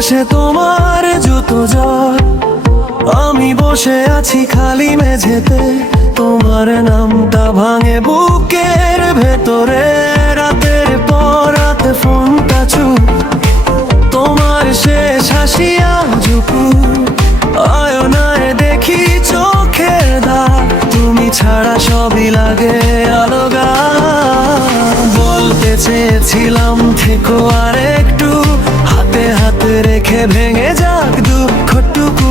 পাশে তোমার জুতো জল, আমি বসে আছি খালি মেঝেতে, তোমার নামটা ভাঙে বুকের ভেতরে। রাতের পর রাতে ফোনটা চুপ, তোমার শেষ হাসি আজুকু, আয়নায় দেখি চোখের দাগ, তুমি ছাড়া সবই লাগে আলগা। বলতে চেয়েছিলাম থেকো আর একটু, হাতে হাতে রেখে ভেঙে যাক দুঃখটুকু,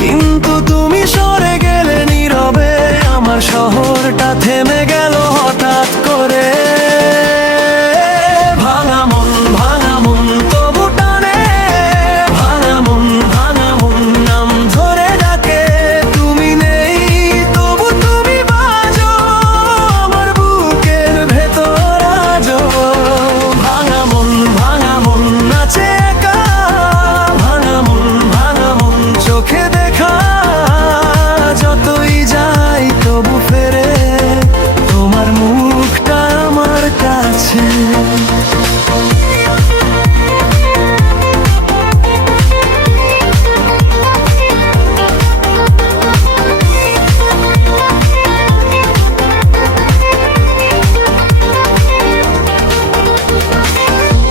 কিন্তু তুমি সরে গেলে নীরবে, আমার শহরটা থেমে গেল হঠাৎ করে। ভাঙা মন তবু টানে, ভাঙা মন নাম ধরে ডাকে, তুমি নেই তবু তুমি বাজো আমার বুকের ভেতর আজো। ভাঙা মন নাচে একা, ভাঙা মন চোখে দেখা, যতই যাই তবু ফেরে তোমার মুখটা আমার কাছে।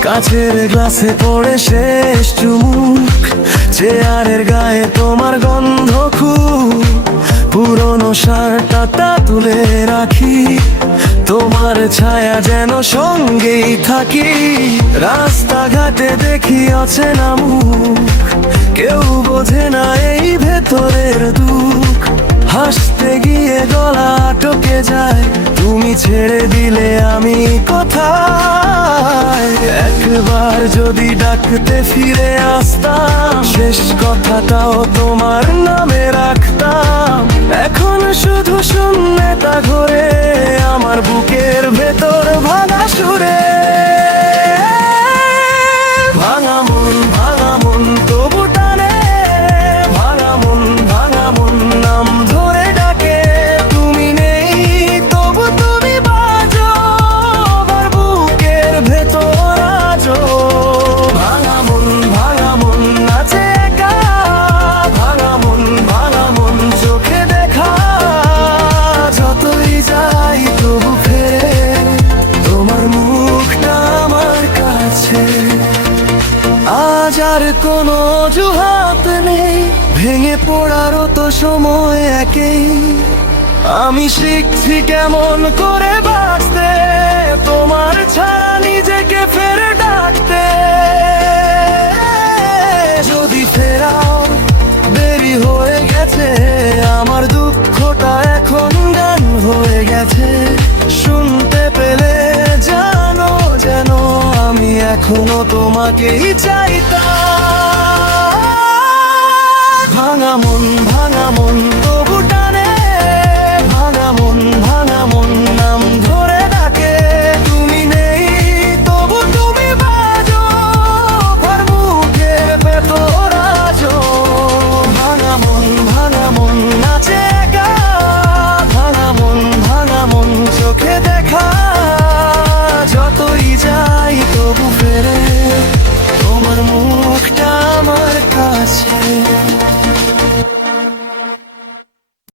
কাছের গ্লাসে পড়ে শেষ চুমুক, চেয়ারের গায়ে তোমার গন্ধ খুব, পুরনো শার্টটা তুলে রাখি, তোমার ছায়া যেন সঙ্গেই থাকি। রাস্তাঘাটে দেখি অচেনা মুখ, কেউ বোঝে না এই ভেতরের দুঃখ, হাসতে গিয়ে গলা আটকে যায়, তুমি ছেড়ে দিলে আমি কোথায়। একবার যদি ডাকতে ফিরে আসতাম, শেষ কথাটাও তোমার নামে রাখতাম, এখন শুধু শূন্যতা ঘোরে আমার বুকের ভেতর ভাঙা সুরে। ভাঙা মন তবু টানে, ভাঙা মন নাম ধরে ডাকে, তুমি নেই তবু তুমি বাজো আমার বুকের ভেতর আজো। ভাঙা মন নাচে একা, ভাঙা মন চোখে দেখা, যতই যাই তবু ফেরে তোমার মুখটা আমার কাছে। আজ আর কোনো অজুহাত নেই, ভেঙে পড়ারও তো সময় একেই, আমি শিখছি কেমন করে বাঁচতে, তোমার ছাড়া নিজেকে ফেরে ডাকতে। যদি ফেরাও দেরি হয়ে গেছে, আমার দুঃখটা এখন গান হয়ে গেছে, শুনতে পেলে জানো যেন আমি এখনো তোমাকেই চাইতাম। ভাঙা মন